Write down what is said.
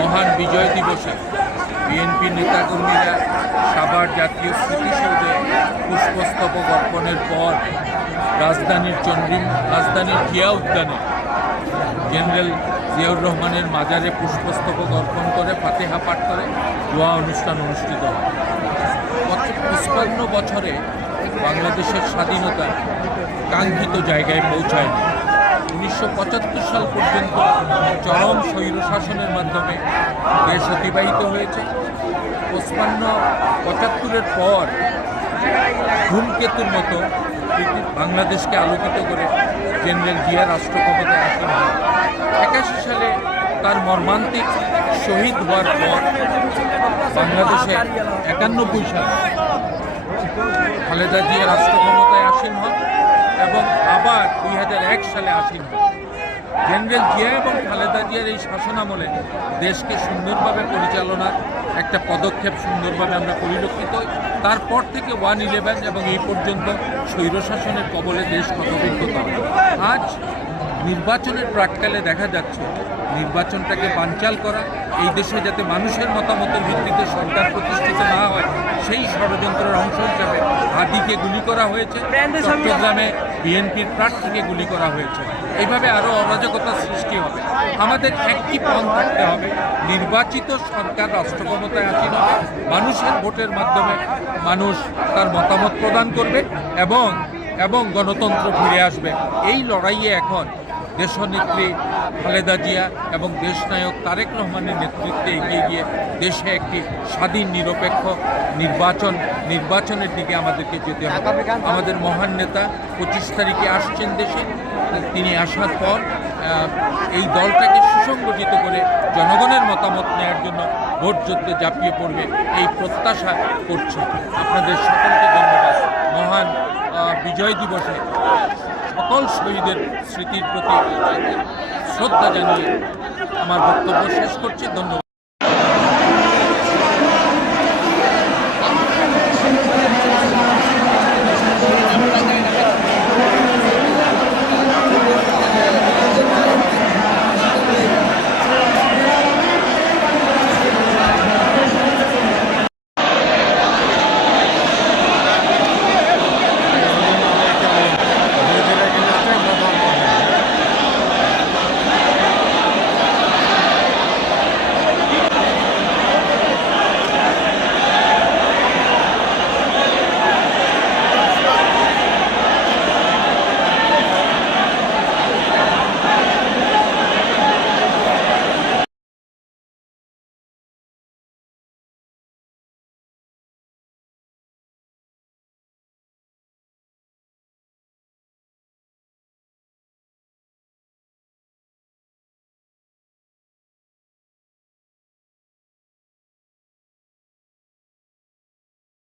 মহান বিজয় দিবসে বিএনপি নেতাকর্মীরা সাভার জাতীয় স্মৃতিসৌধে পুষ্পস্তবক অর্পণের পর রাজধানীর চন্দ্রিম, রাজধানীর জিয়া উদ্যানে জেনারেল জিয়াউর রহমানের মাজারে পুষ্পস্তবক অর্পণ করে ফাতেহা পাঠ করে দোয়া অনুষ্ঠান অনুষ্ঠিত হয়। পঁচপান্ন বছরে বাংলাদেশের স্বাধীনতা কাঙ্ক্ষিত জায়গায় পৌঁছায়নি। উনিশশো পঁচাত্তর সাল পর্যন্ত চরম স্বৈরশাসনের মাধ্যমে দেশ অতিবাহিত হয়েছে। পঁচপান্ন পঁচাত্তরের পর ধূমকেতুর মতো বাংলাদেশকে আলোকিত করে জেনারেল জিয়া রাষ্ট্র আসেন একাশি সালে তার মর্মান্তিক শহীদ হওয়ার পর বাংলাদেশে একানব্বই সালে খালেদা জিয়া রাষ্ট্র ক্ষমতায় আসীন হন। এবং আবার দুই সালে আসীন জেনারেল জিয়া এবং খালেদা জিয়ার এই শাসনামলে দেশকে সুন্দরভাবে পরিচালনার একটা পদক্ষেপ সুন্দরভাবে আমরা পরিলক্ষিত তারপর থেকে ওয়ান ইলেভেন এবং এই পর্যন্ত স্বৈরশাসনের কবলে দেশ ক্ষতবিক্ষত আজ নির্বাচনের প্রাককালে দেখা যাচ্ছে নির্বাচনটাকে বানচাল করা, এই দেশে যাতে মানুষের মতামতের ভিত্তিতে সরকার প্রতিষ্ঠিত না হয়, সেই ষড়যন্ত্রের অংশ হিসাবে হাদিকে গুলি করা হয়েছে। চট্টগ্রামে বিএনপির প্রার্থীকে গুলি করা হয়েছে। এইভাবে আরও অরাজকতা সৃষ্টি হবে। আমাদের একটি পণ থাকতে হবে। নির্বাচিত সরকার রাষ্ট্র ক্ষমতায় আসীন হবে। মানুষের ভোটের মাধ্যমে মানুষ তার মতামত প্রদান করবে এবং এবং গণতন্ত্র ফিরে আসবে। এই লড়াইয়ে এখন দেশনেত্রী খালেদা জিয়া এবং দেশনায়ক তারেক রহমানের নেতৃত্বে এগিয়ে গিয়ে দেশে একটি স্বাধীন, নিরপেক্ষ নির্বাচন, নির্বাচনের দিকে আমাদেরকে যেতে হবে। আমাদের মহান নেতা পঁচিশ তারিখে আসছেন দেশে। তিনি আসার পর এই দলটাকে সুসংগঠিত করে জনগণের মতামত নেওয়ার জন্য ভোট যুদ্ধে ঝাঁপিয়ে পড়বে এই প্রত্যাশা করছি। আপনাদের সকলকে ধন্যবাদ। মহান বিজয় দিবসে সকল শহীদের স্মৃতির প্রতি শ্রদ্ধা জানিয়ে আমার বক্তব্য শেষ করছি। ধন্যবাদ।